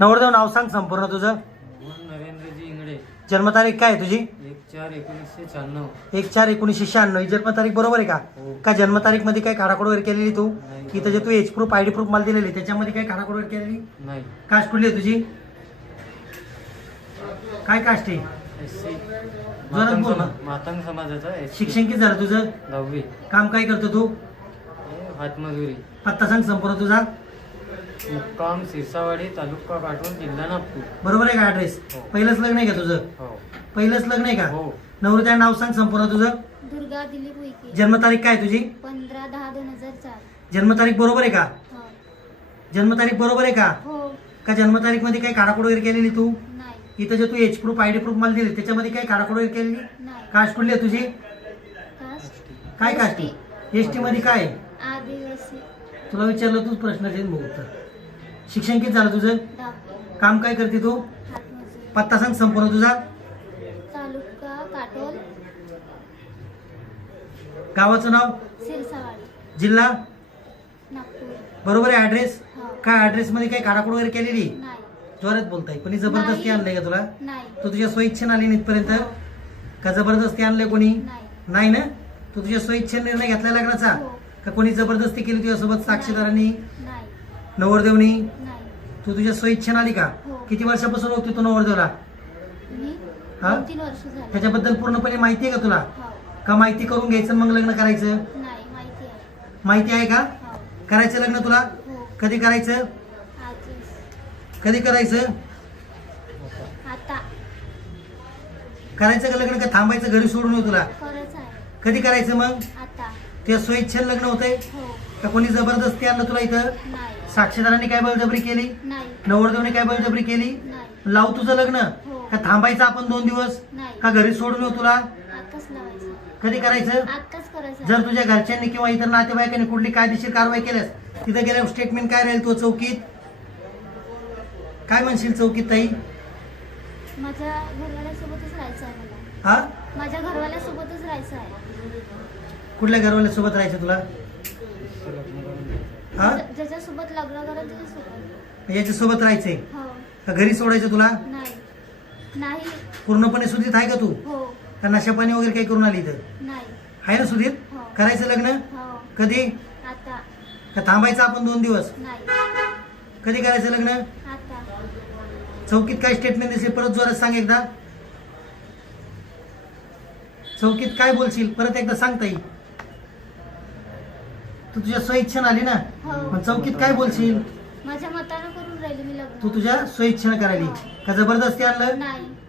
नवरदेव नाव सांग संपूर्ण तुझं नरेंद्रजी इंगडे जन्मतारीख काय तुझी एक चार एकोणीसशे शहाण्णव एक चार एकोणीसशे ही जन्मतारीख बरोबर आहे का हो. का का जन्मतारीख मध्ये काय खाडाखोड वगैरे केलेली तू की त्याच्या तू एज प्रूफ आयडी प्रूफ मला दिलेली त्याच्यामध्ये काय खाडाखोड वगैरे केलेली नाही कास्ट कुठली आहे तुझी काय कास्ट आहे समाजाचा शिक्षण किती झालं तुझं काम काय करतो तू हातमजुरी पत्ता सांग संपूर्ण तुझा मुक्काम सिरसावाडी तालुका पाठवून जिल्हा नागपूर बरोबर आहे का ऍड्रेस हो. पहिलंच लग्न आहे का तुझं हो. पहिलंच लग्न आहे का हो नवरत्या नाव सांग संपूर्ण तुझं दुर्गा दिलीप जन्मतारीख काय तुझी पंधरा दहा दोन हजार चार जन्मतारीख बरोबर आहे का हो. जन्मतारीख बरोबर आहे का हो का जन्मतारीख मध्ये काही काढाकोड वगैरे केलेली तू इथं जे तू H proof I D proof मला दिली त्याच्यामध्ये काही काढाकोड वगैरे केलेली कास्ट कुठली आहे तुझी काय कास्ट एस टी मध्ये काय आदिवासी तुला विचारलं तूच प्रश्नाचे बघ उत्तर शिक्षण किती झालं तुझं काम काय करते तू पत्ता सांग संपूर्ण तुझा गावाचं नाव जिल्हा बरोबर आहे ऍड्रेस काय ऍड्रेस मध्ये काही काढाकोड वगैरे केलेली जोरात बोलताय कोणी जबरदस्ती आणलंय का तुला तू तुझ्या स्वइच्छेने आली इथपर्यंत हो. का जबरदस्ती आणलंय कोणी नाही ना तू तुझ्या स्वइच्छेने निर्णय घेतला लग्नाचा हो. का कोणी जबरदस्ती केली तुझ्यासोबत साक्षीदारांनी नवरदेवनी तू तुझ्या स्वइच्छेने आली का हो. किती वर्षापासून होती तू नवरदेवला हा? त्याच्याबद्दल पूर्णपणे माहिती आहे का तुला हो. का माहिती करून घ्यायचं मग लग्न करायचं माहिती आहे का हो. करायचं लग्न तुला कधी करायचं कधी करायचं करायचं का लग्न का थांबायचं घरी सोडून तुला कधी करायचं मग आता ते स्वेच्छेने लग्न होते का हो. कोणी जबरदस्ती आणलं तुला इथं साक्षीदारांनी काय बळजबरी केली नाही नवरदेवने काय बळजबरी केली नाही लाव तुझं लग्न हो. का थांबायचं आपण दोन दिवस का घरी सोडून येऊ तुला कधी करायचं करायचं जर तुझ्या घरच्यांनी किंवा इतर नातेवाईकांनी कुठली कायदेशीर कारवाई केल्यास तिथं गेल्यावर स्टेटमेंट काय राहील तो चौकीत काय म्हणशील चौकीत ताई माझ्या घरवाल्यासोबतच राहायचं आहे हा माझ्या राहायचं कुठल्या राहायचं तुला ज्याच्यासोबत लग्न म्हणजे याच्यासोबत राहायचंय हो. घरी सोडायचं तुला नाही पूर्णपणे सुधीत आहे का तू हो नशा पाणी वगैरे काही करून आली इथं आहे ना सुधीर हो. करायचं लग्न हो. कधी का थांबायचं आपण दोन दिवस कधी करायचं लग्न चौकीत काय स्टेटमेंट दिसेल परत जोरात सांग एकदा चौकीत काय बोलशील परत एकदा सांगता येईल तू तुझ्या स्वइच्छेनं आली ना पण हो. चौकीत काय बोलशील माझ्या मताने करून राहिली तू तुझ्या स्वइच्छेनं करायली का जबरदस्ती आणलं